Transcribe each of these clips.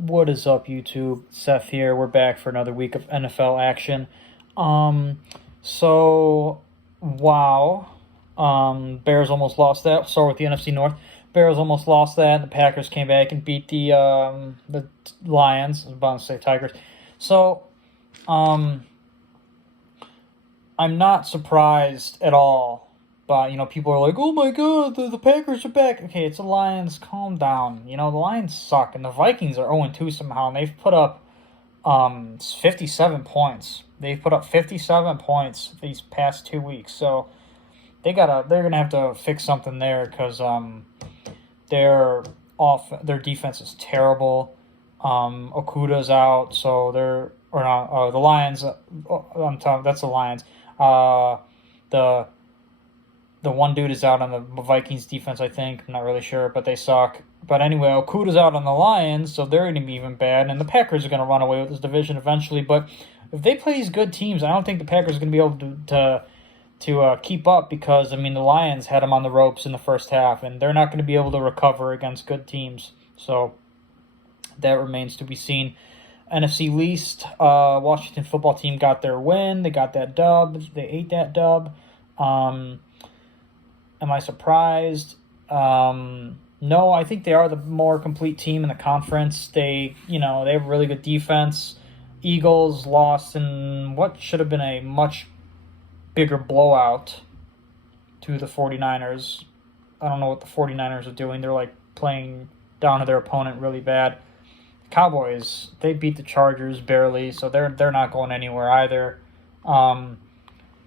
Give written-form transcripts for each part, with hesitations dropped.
What is up, YouTube? Seth here. We're back for another week of NFL action. Um, so wow, Bears almost lost that. Start with the NFC North. Bears almost lost that. The Packers came back and beat the Lions. I was about to say Tigers. So, um, I'm not surprised at all. But, people are like, oh my god, the Packers are back. Okay, it's the Lions. Calm down. The Lions suck. And the Vikings are 0-2 somehow. And they've put up 57 points. They've put up 57 points these past 2 weeks. So they're going to have to fix something there because their defense is terrible. Okuda's out. So or not, the Lions. That's the Lions. The one dude is out on the Vikings defense, I think. I'm not really sure, but they suck. But anyway, Okuda's out on the Lions, so they're going to be even bad. And the Packers are going to run away with this division eventually. But if they play these good teams, I don't think the Packers are going to be able to keep up because, the Lions had them on the ropes in the first half, and they're not going to be able to recover against good teams. So that remains to be seen. NFC least, Washington football team got their win. They got that dub. They ate that dub. Am I surprised? No, I think they are the more complete team in the conference. They have a really good defense. Eagles lost in what should have been a much bigger blowout to the 49ers. I don't know what the 49ers are doing. They're playing down to their opponent really bad. Cowboys, they beat the Chargers barely, so they're not going anywhere either. And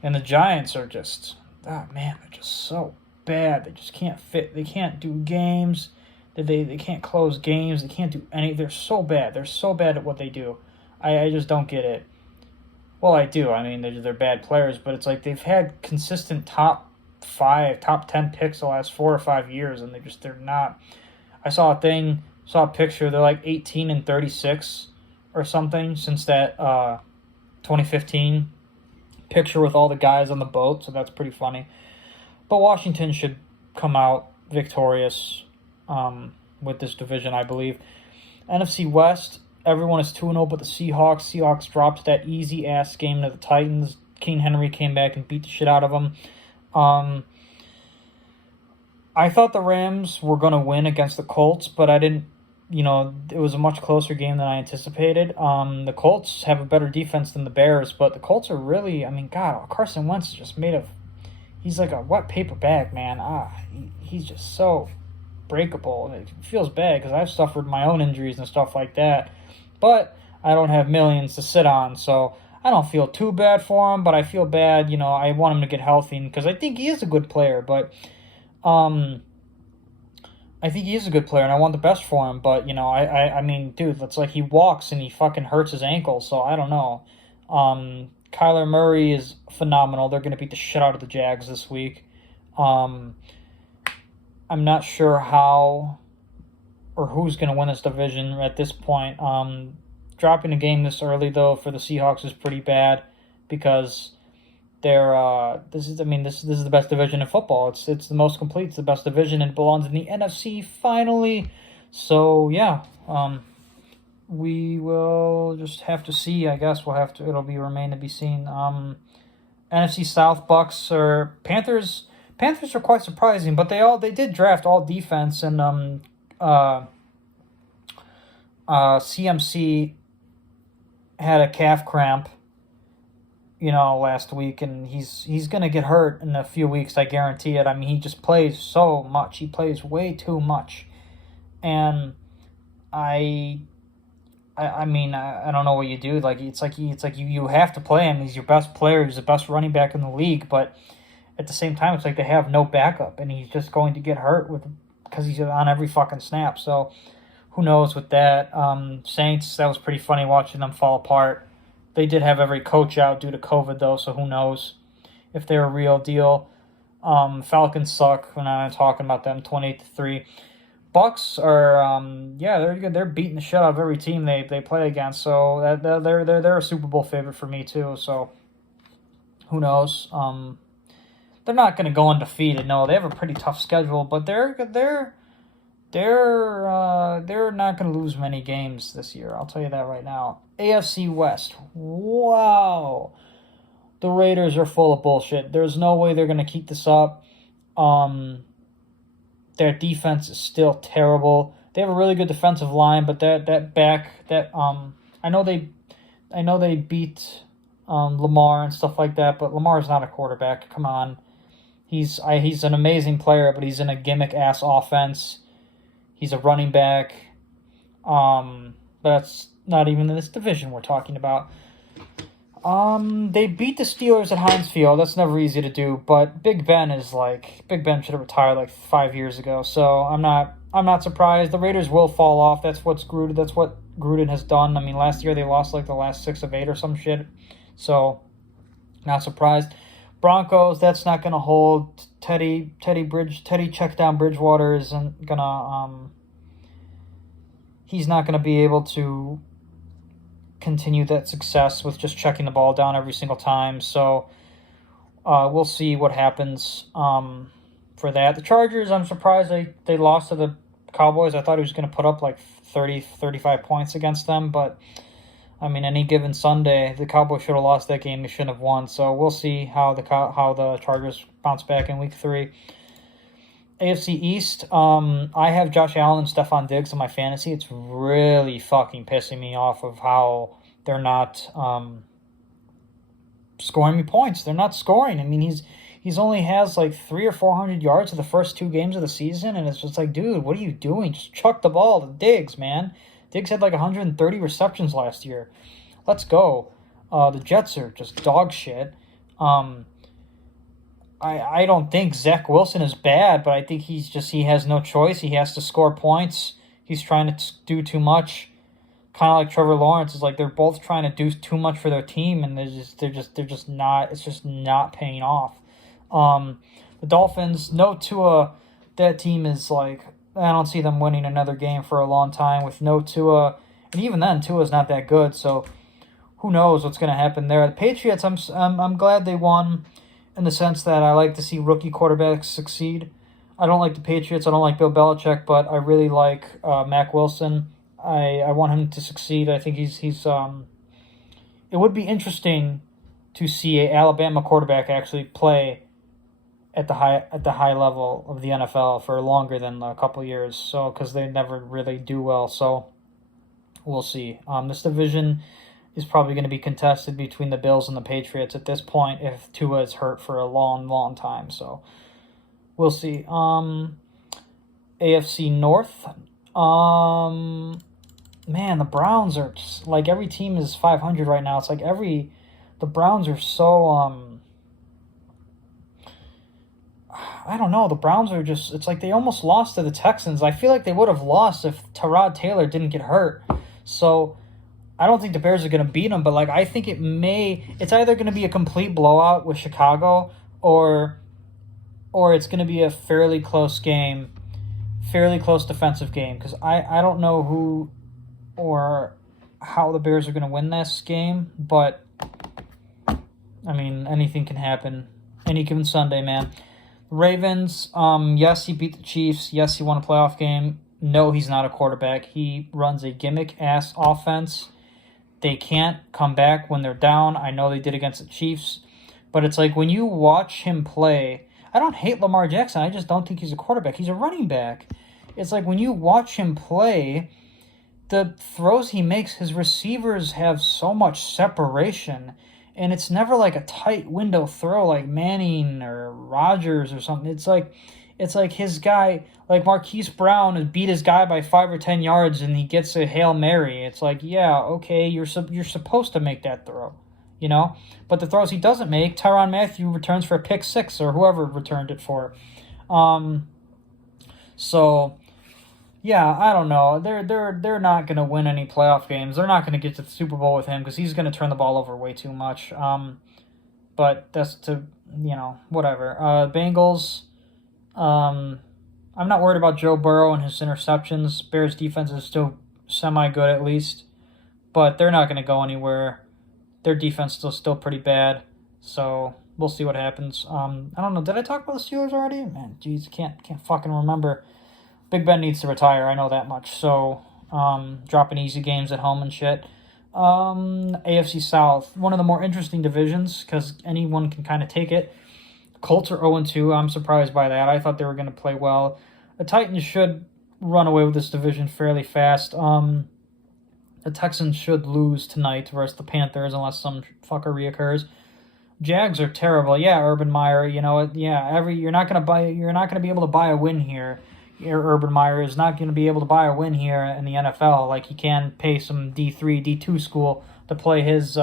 the Giants are just, they're just so bad. They just can't fit. They can't do games. They can't close games. They can't do any. They're so bad. They're so bad at what they do. I just don't get it. Well, I do. They're bad players, but it's like they've had consistent top 5, top 10 picks the last 4 or 5 years, and they're not. I saw a picture. They're 18-36 or something since that 2015 picture with all the guys on the boat. So that's pretty funny. But Washington should come out victorious with this division, I believe. NFC West, everyone is 2-0 but the Seahawks. Seahawks dropped that easy-ass game to the Titans. King Henry came back and beat the shit out of them. I thought the Rams were going to win against the Colts, but I didn't, it was a much closer game than I anticipated. The Colts have a better defense than the Bears, but the Colts are really, God, Carson Wentz is just made of, he's like a wet paper bag, man. He's just so breakable, and it feels bad because I've suffered my own injuries and stuff like that, but I don't have millions to sit on, so I don't feel too bad for him, but I feel bad, I want him to get healthy because I think he is a good player, but I think he is a good player, and I want the best for him, but, dude, it's like he walks and he fucking hurts his ankle, so I don't know. Kyler Murray is phenomenal. They're going to beat the shit out of the Jags this week. I'm not sure how or who's going to win this division at this point. Dropping a game this early, though, for the Seahawks is pretty bad because this is the best division in football. It's the most complete. It's the best division, and it belongs in the NFC finally. So yeah, we will just have to see. I guess it'll remain to be seen. NFC South, Bucks or Panthers. Panthers are quite surprising, but they did draft all defense, and CMC had a calf cramp, last week, and he's gonna get hurt in a few weeks. I guarantee it. He just plays so much. He plays way too much, and I don't know what you do. It's like you have to play him. He's your best player. He's the best running back in the league, but at the same time, it's like they have no backup, and he's just going to get hurt because he's on every fucking snap. So who knows with that? Saints, that was pretty funny watching them fall apart. They did have every coach out due to COVID, though, so who knows if they're a real deal. Falcons suck. We're not talking about them. 28-3. Bucks are they're good. They're beating the shit out of every team they play against. So they're a Super Bowl favorite for me too. So who knows? They're not going to go undefeated. No, they have a pretty tough schedule, but they're they're not going to lose many games this year. I'll tell you that right now. AFC West. Wow. The Raiders are full of bullshit. There's no way they're going to keep this up. Their defense is still terrible. They have a really good defensive line, but I know they beat Lamar and stuff like that, but Lamar's not a quarterback. Come on. He's an amazing player, but he's in a gimmick ass offense. He's a running back. That's not even in this division we're talking about. They beat the Steelers at Heinz Field. That's never easy to do, but Big Ben should have retired like 5 years ago. So I'm not surprised. The Raiders will fall off. That's what Gruden has done. I mean, last year they lost like the last 6 of 8 or some shit. So not surprised. Broncos, that's not gonna hold. Teddy check down Bridgewater isn't gonna he's not gonna be able to continue that success with just checking the ball down every single time. So we'll see what happens for that. The Chargers, I'm surprised they lost to the Cowboys. I thought he was going to put up like 30, 35 points against them, but I mean, any given Sunday, the Cowboys should have lost that game. They shouldn't have won. So we'll see how the Chargers bounce back in Week 3. AFC East, I have Josh Allen and Stephon Diggs in my fantasy. It's really fucking pissing me off of how they're not scoring me points. They're not scoring. I mean, he's only has like 300 or 400 yards in the first 2 games of the season, and it's just like, dude, what are you doing? Just chuck the ball to Diggs, man. Diggs had like 130 receptions last year. Let's go. The Jets are just dog shit. I don't think Zach Wilson is bad, but I think he has no choice. He has to score points. He's trying to do too much. Kind of like Trevor Lawrence. Is like they're both trying to do too much for their team, and they're just not. It's just not paying off. The Dolphins, no Tua. That team is like, I don't see them winning another game for a long time with no Tua, and even then Tua's not that good. So who knows what's going to happen there? The Patriots, I'm glad they won, in the sense that I like to see rookie quarterbacks succeed. I don't like the Patriots. I don't like Bill Belichick, but I really like Mac Wilson. I want him to succeed. I think he's it would be interesting to see an Alabama quarterback actually play at the high level of the NFL for longer than a couple of years. So because they never really do well. So we'll see. This division is probably going to be contested between the Bills and the Patriots at this point if Tua is hurt for a long, long time. So we'll see. AFC North. Man, the Browns are just, like, every team is 500 right now. It's like the Browns are so, I don't know. The Browns are just, it's like they almost lost to the Texans. I feel like they would have lost if Tyrod Taylor didn't get hurt. So I don't think the Bears are going to beat them, but like I think it's either going to be a complete blowout with Chicago or it's going to be a fairly close game, fairly close defensive game, because I don't know who or how the Bears are going to win this game, but I mean, anything can happen any given Sunday, man. Ravens, yes, he beat the Chiefs. Yes, he won a playoff game. No, he's not a quarterback. He runs a gimmick-ass offense. They can't come back when they're down. I know they did against the Chiefs. But it's like when you watch him play, I don't hate Lamar Jackson. I just don't think he's a quarterback. He's a running back. It's like when you watch him play, the throws he makes, his receivers have so much separation. And it's never like a tight window throw like Manning or Rodgers or something. It's like his guy, like Marquise Brown, beat his guy by 5 or 10 yards and he gets a Hail Mary. It's like, yeah, okay, you're supposed to make that throw, you know? But the throws he doesn't make, Tyrann Mathieu returns for a pick 6 or whoever returned it for. So yeah, I don't know. They're not going to win any playoff games. They're not going to get to the Super Bowl with him because he's going to turn the ball over way too much. But that's whatever. Bengals, I'm not worried about Joe Burrow and his interceptions. Bears defense is still semi-good at least, but they're not going to go anywhere. Their defense is still pretty bad, so we'll see what happens. I don't know. Did I talk about the Steelers already? Man, jeez, can't fucking remember. Big Ben needs to retire. I know that much. So, dropping easy games at home and shit. AFC South, one of the more interesting divisions because anyone can kind of take it. Colts are 0-2. I'm surprised by that. I thought they were going to play well. The Titans should run away with this division fairly fast. The Texans should lose tonight versus the Panthers unless some fucker reoccurs. Jags are terrible. Yeah, Urban Meyer. You know, yeah. You're not gonna be able to buy a win here. Urban Meyer is not going to be able to buy a win here in the NFL like he can pay some D3, D2 school to play his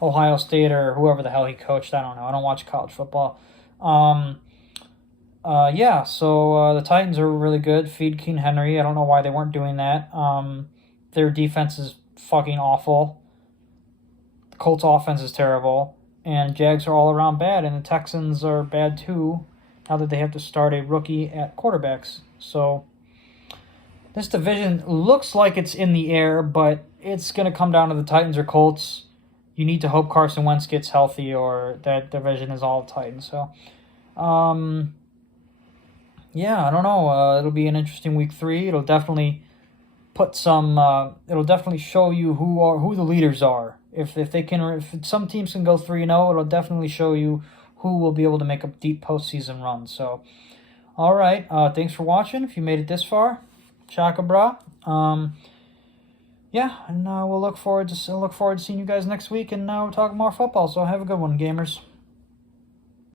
Ohio State or whoever the hell he coached. I don't know. I don't watch college football. So the Titans are really good. Feed King Henry. I don't know why they weren't doing that. Their defense is fucking awful. The Colts' offense is terrible. And Jags are all around bad, and the Texans are bad too, now that they have to start a rookie at quarterbacks. So this division looks like it's in the air, but it's going to come down to the Titans or Colts. You need to hope Carson Wentz gets healthy or that division is all Titans. So, I don't know. It'll be an interesting week 3. It'll definitely it'll definitely show you who the leaders are. If some teams can go 3-0, it'll definitely show you who will be able to make a deep postseason run. So, all right. Thanks for watching. If you made it this far, Chaka bra. And we'll look forward to seeing you guys next week, and we'll talk more football. So have a good one, gamers.